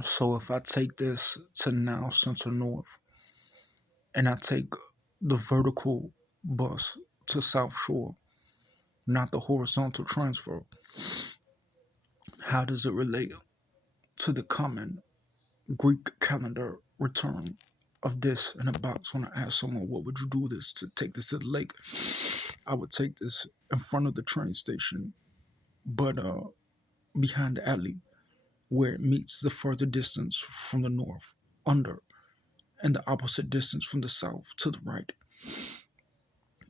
So if I take this to now Central North and I take the vertical bus to South Shore, not the horizontal transfer, how does it relate to the common Greek calendar return of this in a box? When I ask someone, what would you do this to take this to the lake? I would take this in front of the train station, but behind the alley where it meets the further distance from the north, under, and the opposite distance from the south to the right.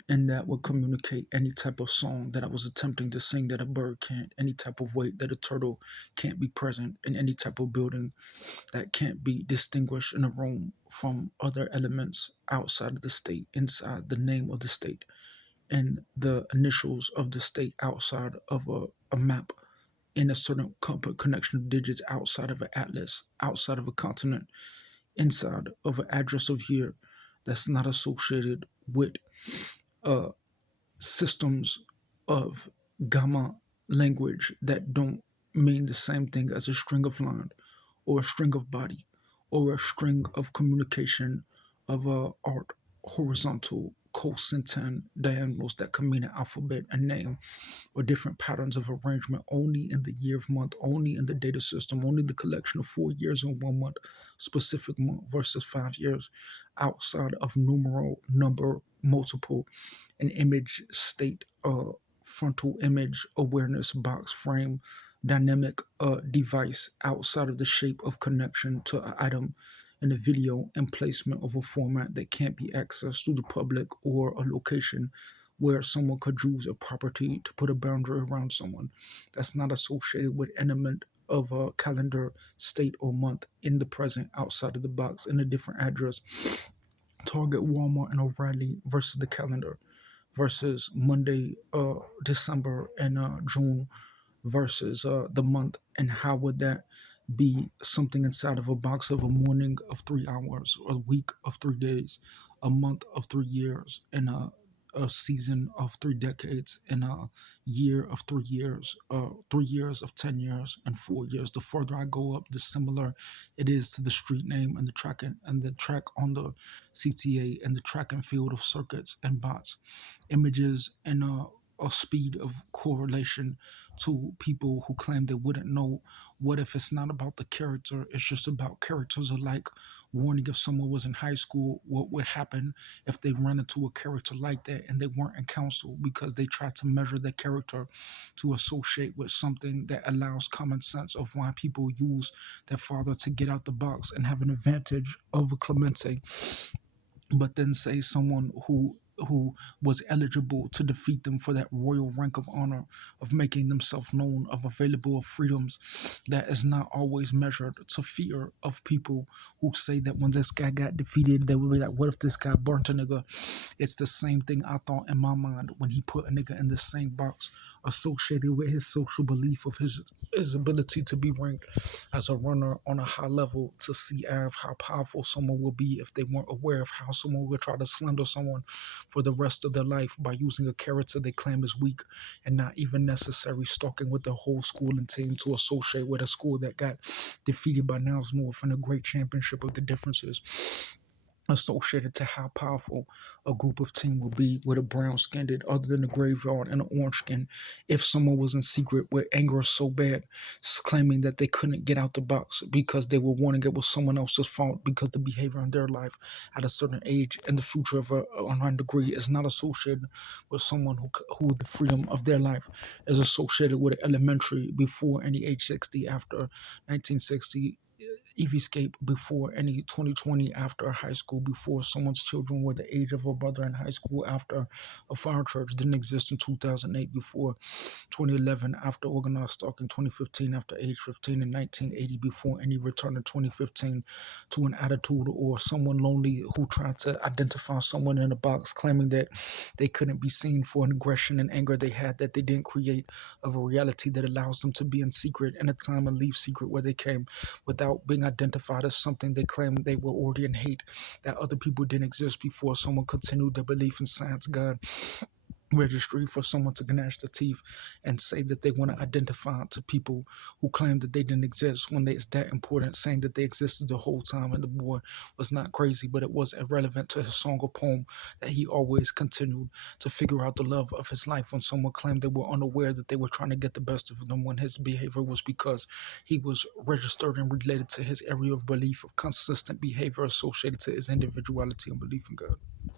And that would communicate any type of song that I was attempting to sing that a bird can't, any type of weight that a turtle can't be present in any type of building that can't be distinguished in a room from other elements outside of the state, inside the name of the state, and the initials of the state outside of a map, in a certain connection of digits outside of an atlas, outside of a continent, inside of an address of year that's not associated with uh, systems of gamma language that don't mean the same thing as a string of line or a string of body or a string of communication of art horizontal cosine diagonals that can mean an alphabet, a name, or different patterns of arrangement only in the year of month, only in the data system, only the collection of 4 years in 1 month, specific month versus 5 years, outside of numeral, number, multiple, an image state, frontal image awareness box frame, dynamic device outside of the shape of connection to an item in a video and placement of a format that can't be accessed through the public or a location where someone could use a property to put a boundary around someone that's not associated with element of a calendar state or month in the present outside of the box in a different address. Target, Walmart, and O'Reilly versus the calendar versus Monday, December, and June versus the month, and how would that be something inside of a box of a morning of 3 hours, a week of 3 days, a month of 3 years, and a season of 3 decades, and a year of 3 years, 3 years of 10 years, and 4 years. The further I go up, the similar it is to the street name and the track and the track on the CTA and the track and field of circuits and bots, images, and a speed of correlation to people who claim they wouldn't know. What if it's not about the character, it's just about characters alike? Warning, if someone was in high school, what would happen if they ran into a character like that and they weren't in council because they tried to measure their character to associate with something that allows common sense of why people use their father to get out the box and have an advantage over Clemente, but then say someone who was eligible to defeat them for that royal rank of honor of making themselves known, of available of freedoms that is not always measured to fear of people who say that when this guy got defeated they would be like, what if this guy burnt a nigga? It's the same thing I thought in my mind when he put a nigga in the same box associated with his social belief of his ability to be ranked as a runner on a high level, to see how powerful someone will be if they weren't aware of how someone will try to slender someone for the rest of their life by using a character they claim is weak and not even necessary, stalking with the whole school and team to associate with a school that got defeated by Niles North in a great championship of the differences associated to how powerful a group of team would be with a brown skinned, other than the graveyard and an orange skin, if someone was in secret with anger so bad, claiming that they couldn't get out the box because they were wanting it was someone else's fault because the behavior in their life at a certain age and the future of a 100 degree is not associated with someone who the freedom of their life is associated with elementary before any age 60, after 1960 Escape before any 2020, after high school, before someone's children were the age of a brother in high school, after a fire church didn't exist in 2008, before 2011, after organized stalking 2015, after age 15 in 1980, before any return in 2015 to an attitude or someone lonely who tried to identify someone in a box claiming that they couldn't be seen for an aggression and anger they had that they didn't create, of a reality that allows them to be in secret in a time and leave secret where they came without being identified as something they claim they were already in hate, that other people didn't exist before someone continued their belief in science, God, registry for someone to gnash their teeth and say that they want to identify to people who claim that they didn't exist when it's that important, saying that they existed the whole time. And the boy was not crazy, but it was irrelevant to his song or poem that he always continued to figure out the love of his life when someone claimed they were unaware that they were trying to get the best of them, when his behavior was because he was registered and related to his area of belief of consistent behavior associated to his individuality and belief in God.